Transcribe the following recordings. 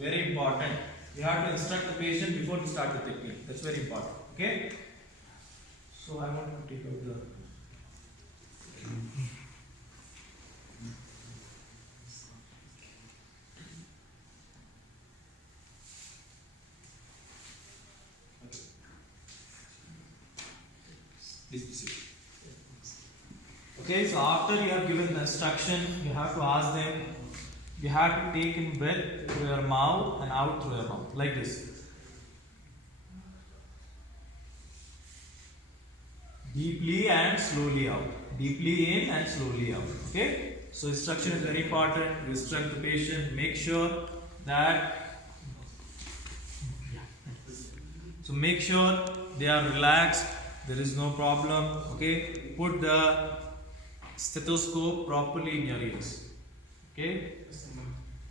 Very important. You have to instruct the patient before you start the technique. That's very important. Okay? So I want to take out the this. Okay, so after you have given the instruction, you have to ask them, you have to take in breath through your mouth and out through your mouth, like this. Deeply and slowly out. Deeply in and slowly out. Okay? So instruction is very important. You instruct the patient, make sure that make sure they are relaxed, there is no problem. Okay? Put the stethoscope properly in your ears. Okay?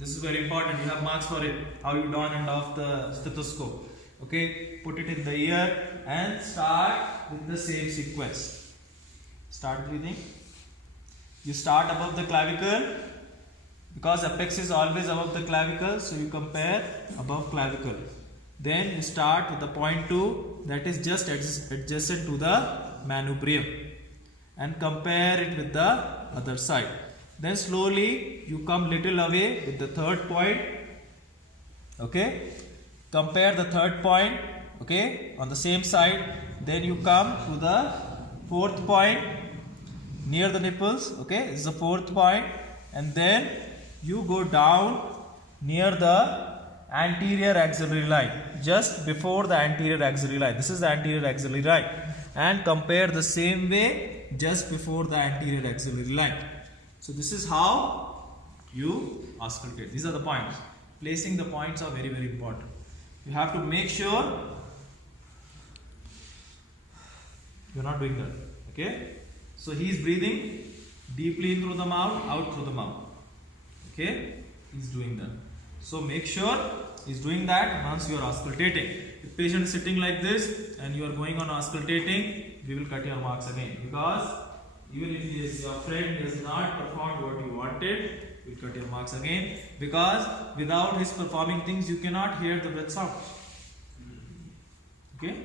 This is very important. You have marks for it. How you on and off the stethoscope. Okay? Put it in the ear and start with the same sequence. Start breathing. You start above the clavicle because apex is always above the clavicle, so you compare above clavicle. Then you start with the point 2 that is just adjacent to the manubrium and compare it with the other side. Then slowly you come little away with the third point. Okay? Compare the third point, okay, on the same side. Then you come to the fourth point near the nipples, okay, this is the fourth point, and then you go down near the anterior axillary line, just before the anterior axillary line. This is the anterior axillary line, and compare the same way just before the anterior axillary line. So this is how you auscultate. These are the points. Placing the points are very, very important. You have to make sure you're not doing that. Okay? So he is breathing deeply in through the mouth, out through the mouth. Okay? He's doing that. So make sure he's doing that once you are auscultating. If patient is sitting like this and you are going on auscultating, we will cut your marks again, because even if your friend has not performed what you wanted, we'll cut your marks again, because without his performing things you cannot hear the breath sound. Okay?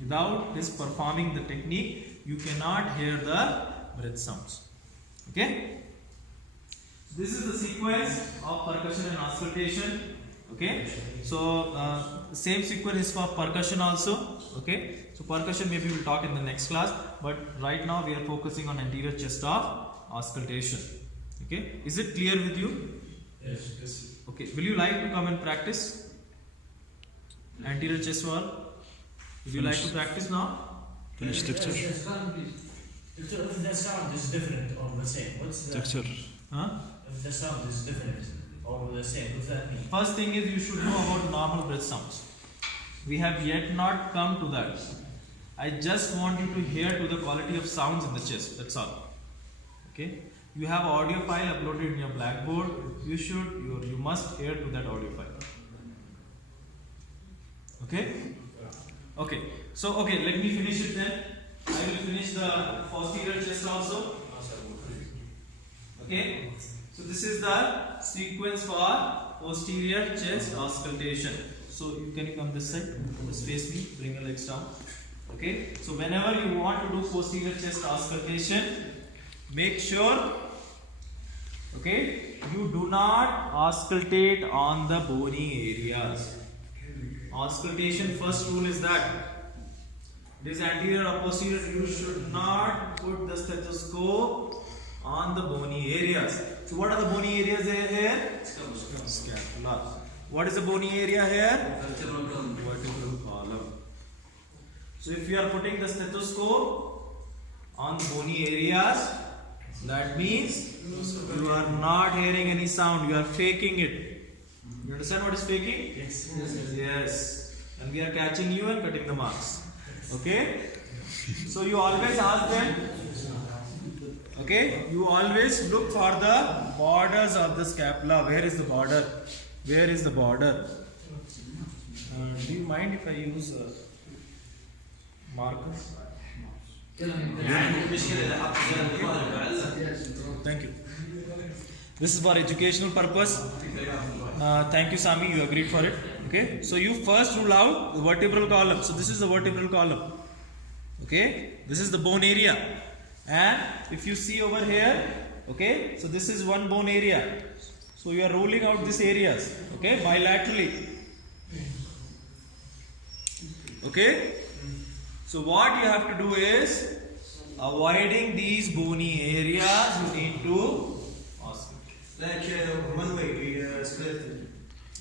Without his performing the technique, you cannot hear the breath sounds. Okay? This is the sequence of percussion and auscultation. Okay? So same sequence is for percussion also. Okay? So percussion maybe we'll talk in the next class, but right now we are focusing on anterior chest of auscultation. Okay? Is it clear with you? Yes. Okay. Will you like to come and practice anterior chest wall? Would you like to practice now? Finish texture. Yes, if the sound is different or the same, what's the Texture. Huh? If the sound is different or the same, what does that mean? First thing is you should know about normal breath sounds. We have yet not come to that. I just want you to hear to the quality of sounds in the chest. That's all. Okay? You have audio file uploaded in your Blackboard. You must hear to that audio file. Okay? Okay. So okay, let me finish it then. I will finish the posterior chest also. Okay? So this is the sequence for posterior chest auscultation. So can you come this side? Just face me, bring your legs down. Okay? So whenever you want to do posterior chest auscultation, make sure, okay, you do not auscultate on the bony areas. Auscultation, first rule is that this anterior or posterior, you should not put the stethoscope on the bony areas. So what are the bony areas here? Scapula. What is the bony area here? Vertebral column. So if you are putting the stethoscope on the bony areas, that means you are not hearing any sound, you are faking it. You understand what is faking? Yes. Yes. And we are catching you and cutting the marks. Okay? So you always ask them, okay? You always look for the borders of the scapula. Where is the border? Where is the border? Do you mind if I use markers? Thank you. This is for educational purpose. Thank you, Sami. You agreed for it. Okay. So you first rule out the vertebral column. So this is the vertebral column. Okay. This is the bone area. And if you see over here, okay. So this is one bone area. So you are ruling out these areas. Okay. Bilaterally. Okay. So what you have to do is avoiding these bony areas. You need to Like one way we split.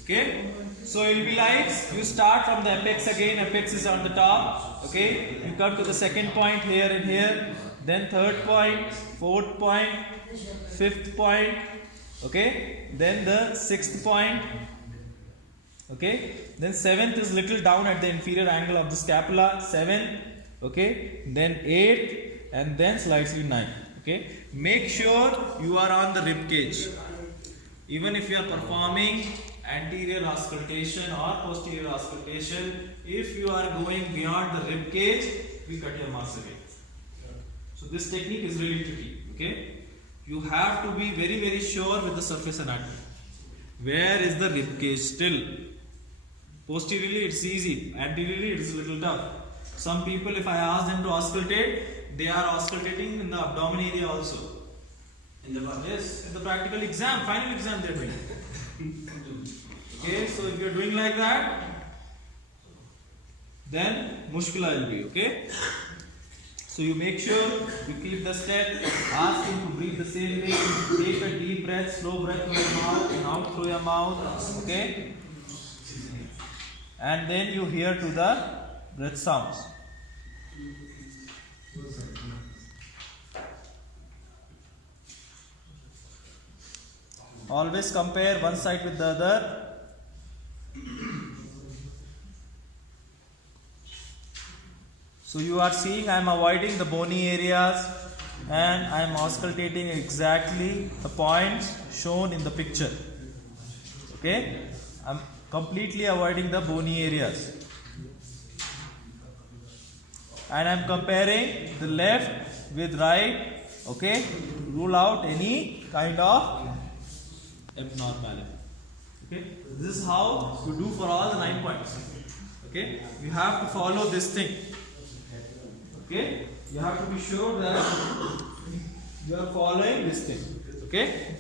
okay, so it will be like you start from the apex again. Apex is on the top. Okay, you come to the second point here and here, then third point, fourth point, fifth point. Okay, then the sixth point. Okay, then seventh is little down at the inferior angle of the scapula. Seven. Okay, then eight, and then slightly nine. Okay, make sure you are on the rib cage. Even if you are performing anterior auscultation or posterior auscultation, if you are going beyond the rib cage, we cut your mass away. So this technique is really tricky. Okay, you have to be very very sure with the surface anatomy. Where is the rib cage still? Posteriorly it's easy, anteriorly it's a little tough. Some people, if I ask them to auscultate, they are auscultating in the abdomen area also. In the what? Yes, in the practical exam, final exam they are doing. Okay, so if you are doing like that, then mushkila will be, okay. So you make sure you keep the step, ask him to breathe the same way, take a deep breath, slow breath through your mouth and out through your mouth, okay. And then you hear to the breath sounds. Always compare one side with the other. So you are seeing I am avoiding the bony areas and I am auscultating exactly the points shown in the picture. Okay, I am completely avoiding the bony areas. And I am comparing the left with right. Okay, rule out any kind of abnormality. Okay, this is how you do for all the 9 points. Okay, you have to follow this thing. Okay, you have to be sure that you are following this thing. Okay,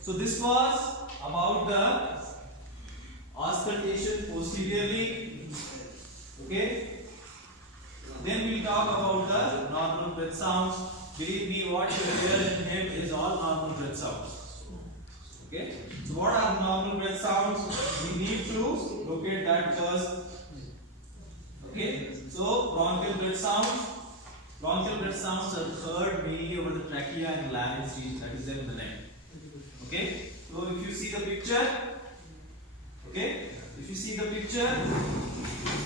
so this was about the auscultation posteriorly. Okay, then we'll talk about the normal breath sounds. Believe me, what you hear in him is all normal breath sounds. Okay, so what are normal breath sounds? We need to locate that first. Okay, so bronchial breath sounds. Bronchial breath sounds are heard mainly over the trachea and larynx region, that is there in the neck. Okay, so if you see the picture, okay, if you see the picture,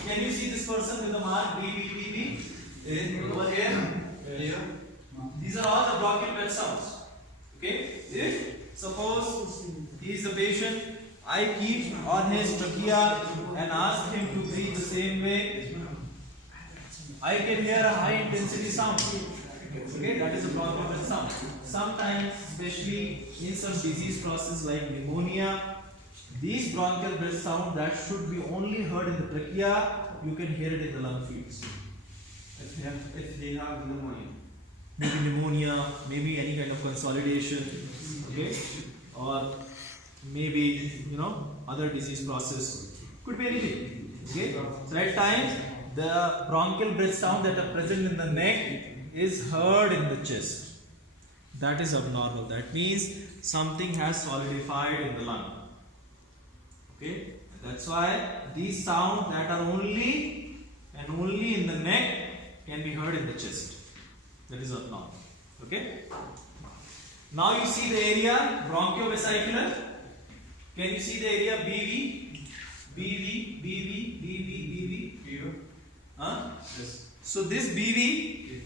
can you see this person with the mark B, B, B, B? Over here. These are all the bronchial breath sounds. Okay, if suppose he is the patient, I keep on his trachea and ask him to breathe the same way, I can hear a high intensity sound. Okay, that is a bronchial breath sound. Sometimes, especially in some disease process like pneumonia, these bronchial breath sound that should be only heard in the trachea, you can hear it in the lung fields. If they have pneumonia. Maybe pneumonia, maybe any kind of consolidation, okay, or maybe other disease process, could be anything. Okay, so at times the bronchial breath sound that are present in the neck is heard in the chest. That is abnormal. That means something has solidified in the lung. Okay, that's why these sounds that are only and only in the neck can be heard in the chest. That is abnormal. Okay. Now you see the area bronchiovesicular. Can you see the area BV? BV, BV, BV, BV. Huh? Yes. So this BV.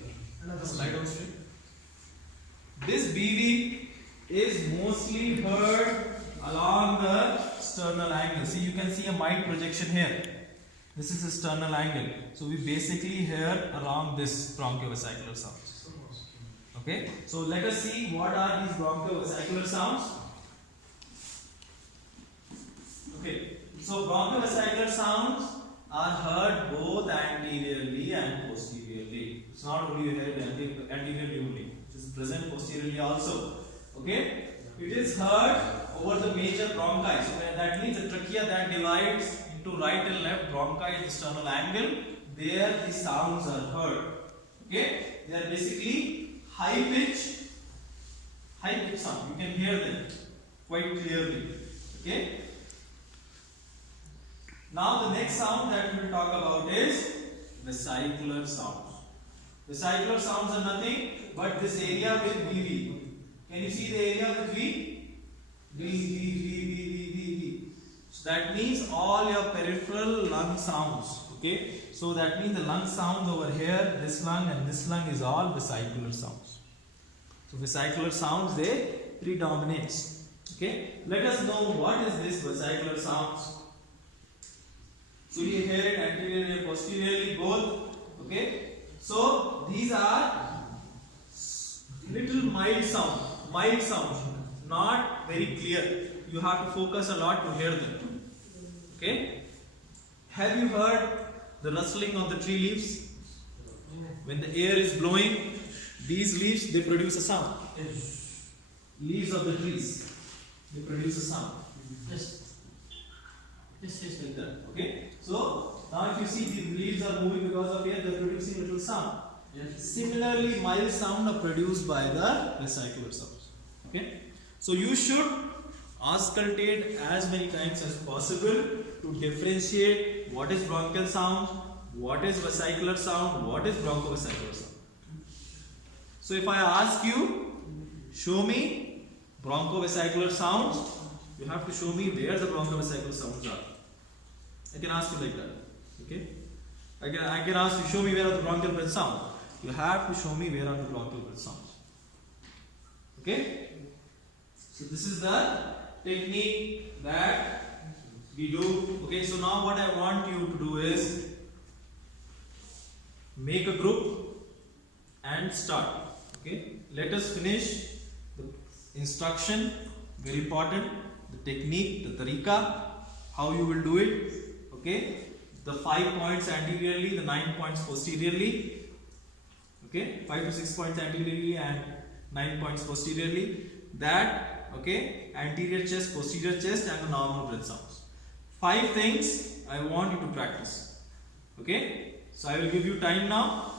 Slide on straight. This BV is mostly heard along the sternal angle. See, you can see a mild projection here. This is the sternal angle. So we basically hear around this bronchiovesicular sounds. Okay, so let us see what are these bronchiovesicular sounds. Okay. So bronchhovesicular sounds are heard both anteriorly and posteriorly. It's not only heard anteriorly only. It is present posteriorly also. Okay. It is heard over the major bronchi. So that means the trachea that divides into right and left bronchi at the sternal angle. There the sounds are heard. Okay. They are basically high pitch sound. You can hear them quite clearly. Okay. Now the next sound that we will talk about is vesicular sounds. Vesicular sounds are nothing but this area with VV. Can you see the area with V? V. So that means all your peripheral lung sounds. Okay. So that means the lung sounds over here, this lung and this lung is all vesicular sounds. So vesicular sounds, they predominates. Okay. Let us know what is this vesicular sounds. So you hear it anteriorly and posteriorly both. Okay. So these are little mild sounds, not very clear. You have to focus a lot to hear them. Okay. Have you heard the rustling of the tree leaves? When the air is blowing, these leaves, they produce a sound. Leaves of the trees, they produce a sound. This is like that. Okay. So now if you see the leaves are moving because of air, they are producing little sound. Similarly, mild sound are produced by the vesicular sounds. Okay. So you should auscultate as many times as possible to differentiate what is bronchial sound, what is vesicular sound, what is bronchovesicular sound. So if I ask you, show me bronchovesicular sounds, you have to show me where the bronchovesicular sounds are. I can ask you like that. Okay. I can ask you, show me where are the bronchial breath sounds. You have to show me where are the bronchial breath sounds. Okay. So this is the technique that we do. Okay. So now what I want you to do is make a group and start. Okay. Let us finish the instruction. Very important. The technique, the tariqa, how you will do it. Okay. The 5 points anteriorly, the 9 points posteriorly. Okay. 5 to 6 points anteriorly and 9 points posteriorly. That, okay, anterior chest, posterior chest and the normal breath sounds. 5 things I want you to practice. Okay. So I will give you time now.